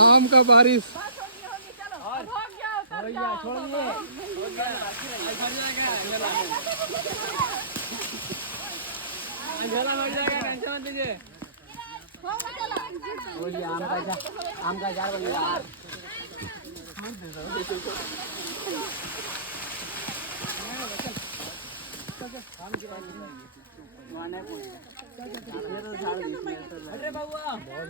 आम का बारिश। और हो गया छोड़िए अंधेरा हो जाएगा, टेंशन मत लीजिए। आम का जार बन गया। अरे बाबू